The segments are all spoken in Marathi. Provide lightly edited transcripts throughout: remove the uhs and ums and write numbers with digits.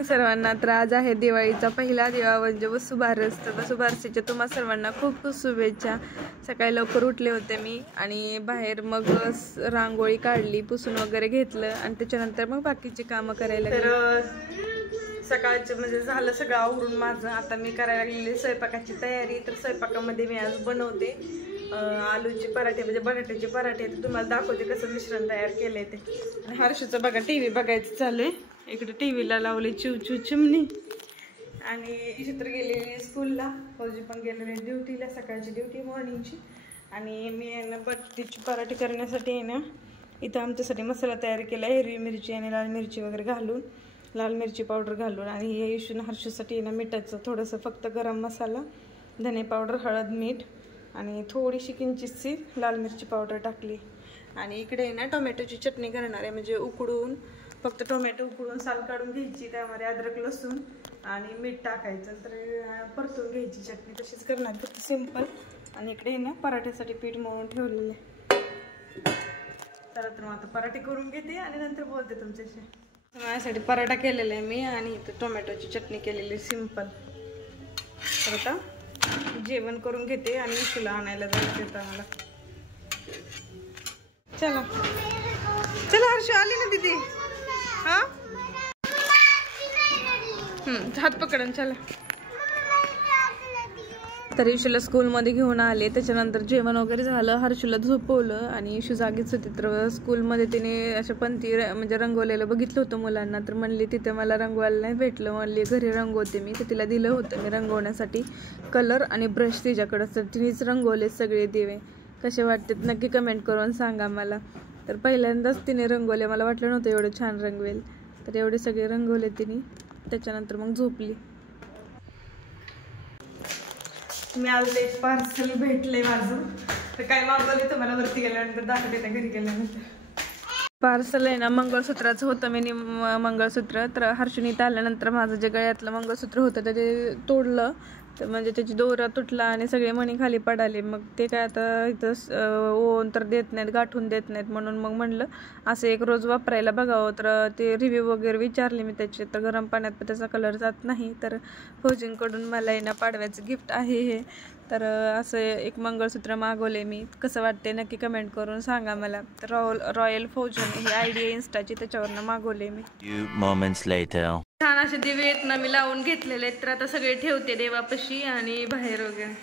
मॉर्निंग सर्वांना. तर आज आहे दिवाळीचा पहिला दिवा म्हणजे वसुबारस. तर वसुबारसीच्या तुम्हा सर्वांना खूप खूप शुभेच्छा. सकाळी लवकर उठले होते मी आणि बाहेर मग रांगोळी काढली, पुसून वगैरे घेतलं आणि त्याच्यानंतर मग बाकीची कामं करायला लागली. तर सकाळचं म्हणजे झालं सगळं आवरून माझं. आता मी करायला लागलेली स्वयंपाकाची तयारी. तर स्वयंपाकामध्ये मी आज बनवते आलूचे पराठे म्हणजे बटाट्याचे पराठे. तर तुम्हाला दाखवते कसं मिश्रण तयार केलंय ते. आणि हर्षूचं बघा टीव्ही बघायचं चालू आहे. इकडे टीव्हीला लावले चिव चिव चिमणी. आणि इशित्र गेलेली स्कूलला, फौजी पण गेलेले ड्युटीला, सकाळची ड्युटी मॉर्निंगची. आणि मी आहे ना बटाट्याची पराठे करण्यासाठी आहे ना इथं आमच्यासाठी मसाला तयार केला आहे. हिरवी मिरची आणि लाल मिरची वगैरे घालून, लाल मिरची पावडर घालून. आणि हे इशून हर्षूसाठी आहे ना मिठाचं थोडंसं फक्त गरम मसाला, धने पावडर, हळद, मीठ आणि थोडीशी किंचितशी लाल मिरची पावडर टाकली. आणि इकडे आहे ना टोमॅटोची चटणी करणार आहे. म्हणजे उकडून फक्त टोमॅटो उकडून साल काढून घ्यायची, त्यामध्ये अद्रक लसूण आणि मीठ टाकायचं, तर परतून घ्यायची चटणी. तशीच करणार फक्त सिंपल. आणि इकडे ना पराठ्यासाठी पीठ मळून ठेवलेलं आहे. चला तर मग आता पराठे करून घेते आणि नंतर बोलते तुमच्याशी. माझ्यासाठी पराठा केलेला आहे मी आणि इथं टोमॅटोची चटणी केलेली सिंपल. तर आता जेवण करून घेते आणि इशूला आणायला जायचं मला. चला चला हर्षू आली ना दीदी. हा हात पकडून चला. तर इशूला स्कूलमध्ये घेऊन आले. त्याच्यानंतर जेवण वगैरे झालं, हर्षूला झोपवलं आणि इशू जागीच होती. तर स्कूलमध्ये तिने अशा पंथी म्हणजे रंगवलेलं बघितलं होतं मुलांना. तर म्हणली तिथे मला रंगवायला नाही भेटलं, म्हणली घरी रंगवते मी. तर तिला दिलं होतं मी रंगवण्यासाठी कलर आणि ब्रश तिच्याकडं. तर तिनेच रंगवले सगळे दिवे. कसे वाटतात नक्की कमेंट करून सांगा मला. तर पहिल्यांदाच तिने रंगवले, मला वाटलं नव्हतं एवढं छान रंगवेल. तर एवढे सगळे रंगवले तिने. त्याच्यानंतर मग झोपली. मी आज एक पार्सल भेटले माझं. तर काय मागवले तुम्हाला वरती गेल्यानंतर दाखवते घरी गेल्यानंतर. पार्सल आहे ना मंगळसूत्राचं होतं. मी मंगळसूत्र तर हर्षुनीत आल्यानंतर माझं जे गळ्यातलं मंगळसूत्र होतं तर ते तोडलं. तर म्हणजे त्याची दोरा तुटला आणि सगळे मणी खाली पडाले. मग ते काय आता इथं ओन तर देत नाहीत, गाठून देत नाहीत. म्हणून मग म्हणलं असं एक रोज वापरायला बघावं. तर ते रिव्ह्यू वगैरे विचारले मी त्याचे. तर गरम पाण्यात पण त्याचा कलर जात नाही. तर फौजींकडून मला आहे ना पाडव्याचं गिफ्ट आहे हे. तर असं एक मंगळसूत्र मागवले मी. कसं वाटते नक्की कमेंट करून सांगा मला. तर रॉयल फौजन ही आयडी आहे इंस्टाची, त्याच्यावरनं मागवले मी. छान असे दिवे आहेत ना मी लावून घेतलेले आहेत. तर आता सगळे ठेवते देवापाशी आणि बाहेर वगैरे.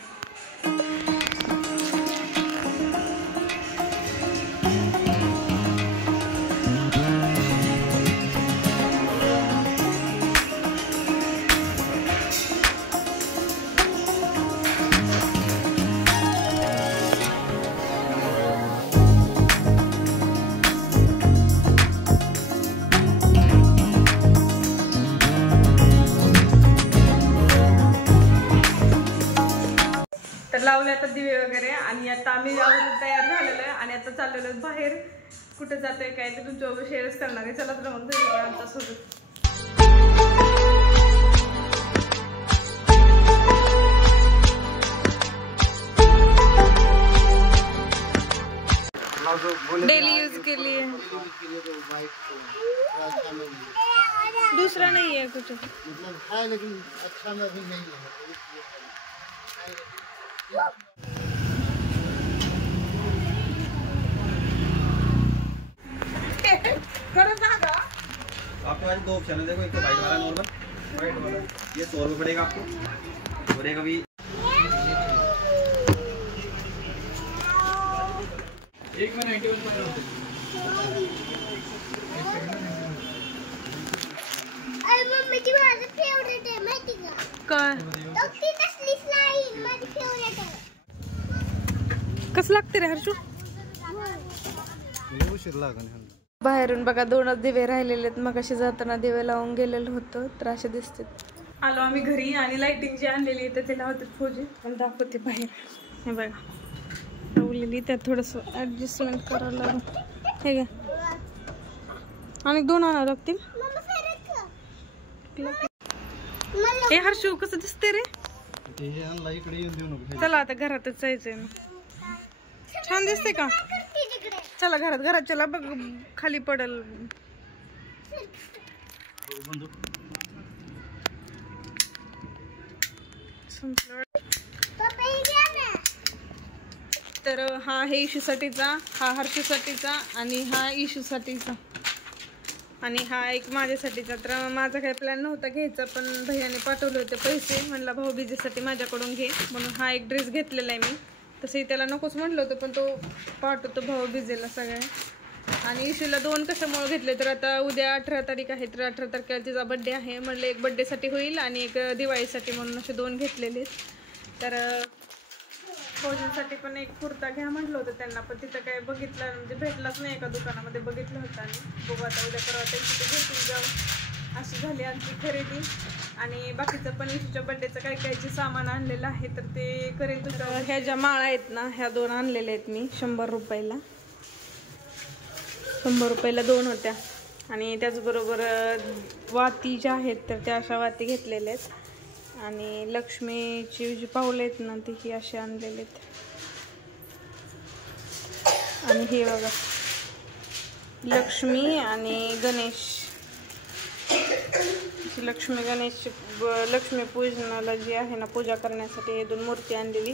लावले आता दिवे वगैरे आणि आता आम्ही आवरून तयार झालेलो आहे आणि आता चाललेलो आहे बाहेर. कुठे जातोय काय ते तुमच्याबरोबर शेअरच करणार आहे. चला तर मग जाऊया आमच्या सोबत. डेली यूज के लिए दूसरा नहीं है कुछ, मतलब है लेकिन अच्छा में भी नहीं है. आपके पास दो ऑप्शन है, देखो एक तो वाइट वाला नॉर्मल, वाइट वाला ये 100 रुपये पड़ेगा आपको. और एक अभी एक में 91 होते हैं. मम्मी की माझी फेवरेट आहे माहिती का? काय ती कसली स्लाईम माझी फेवरेट आहे. कसं लागते रे हर्षू? उशीर लागन. बाहेरून बघा 2च दिवे राहिलेले आहेत. मग असे जाताना दिवे लावून गेलेलं होतं. तर असे दिसतात. आलो आम्ही घरी आणि लाइटिंग जी आणलेली आहे तर ते लावतात फौजी. पण दाखवते बाहेर. हे बघा लावलेली, त्यात थोडंसं ॲडजस्टमेंट करावं लागेल. हे घ्या आणि 2 आणावं लागतील. हे हर्षू कसं दिसते रे? चला आता घरातच जायचंय ना. छान दिसते का? चला घरात चला. बघ खाली पडेल. पप्पा हे घ्या ना. तर हा आहे इशूसाठीचा, हा हर्षूसाठीचा आणि हा इशूसाठीचा आणि हा एक माझ्यासाठीचा. तर माझा काही प्लॅन नव्हता घ्यायचा, पण भैयाने पाठवले होते पैसे, म्हणला भाऊबीजेसाठी माझ्याकडून घे, म्हणून हा एक ड्रेस घेतलेला आहे मी. तसंही त्याला नकोच म्हटलं होतं, पण तो पाठवतो भाऊबीजेला सगळ्या. आणि इशूला 2 कशामुळे घेतले, तर आता उद्या 18 तारीख आहे, तर 18 तारखेला तिचा बड्डे आहे, म्हणलं एक बड्डेसाठी होईल आणि एक दिवाळीसाठी, म्हणून असे 2 घेतलेले. तर फौजींसाठी पण एक कुर्ता घ्या म्हटलं होतं त्यांना, पण तिथं काय बघितलं म्हणजे भेटलाच नाही, एका दुकानामध्ये बघितलं होतं आणि बघू आता उद्या परवा त्यांची ते घेऊन जाऊ. अशी झाली आमची खरेदी. आणि बाकीचं पण इशूच्या बड्डेचं काय काय जे सामान आणलेलं आहे तर ते करेल तुझ्या. ह्या ज्या माळा आहेत ना, ह्या 2 आणलेल्या आहेत मी 100 रुपयाला. 100 रुपयाला 2 होत्या. आणि त्याचबरोबर वाती ज्या आहेत तर त्या अशा वाती घेतलेल्या आहेत. आणि लक्ष्मीची जी पाऊलं आहेत ना ती अशी आणलेली आहेत. आणि हे बघा लक्ष्मी आणि गणेश, लक्ष्मी गणेश लक्ष्मी पूजनाला जी आहे ना पूजा करण्यासाठी हे 2 मूर्ती आणलेली.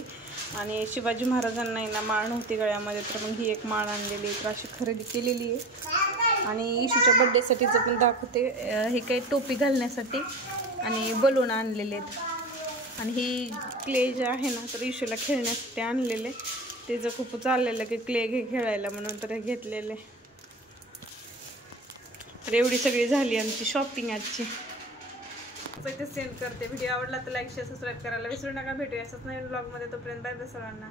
आणि शिवाजी महाराजांना ना माळ नव्हती गळ्यामध्ये, तर मग ही एक माळ आणलेली, तर अशी खरेदी केलेली आहे. आणि इशूच्या बड्डेसाठीचं पण दाखवते. हे काही टोपी घालण्यासाठी आणि बलून आणलेले आहेत. आणि ही क्ले जे आहे ना तर इशूला खेळण्यासाठी आणलेले, त्याचं खूप चाललेलं की क्ले घे खेळायला म्हणून, तर हे घेतलेले. तर एवढी सगळी झाली आमची शॉपिंग आजची. इथे सेंड करते. व्हिडिओ आवडला तर लाईक शेअर सबस्क्राईब करायला विसरू नका. भेटूया असंच नवीन ब्लॉगमध्ये. तोपर्यंत बाय बाय सर्वांना.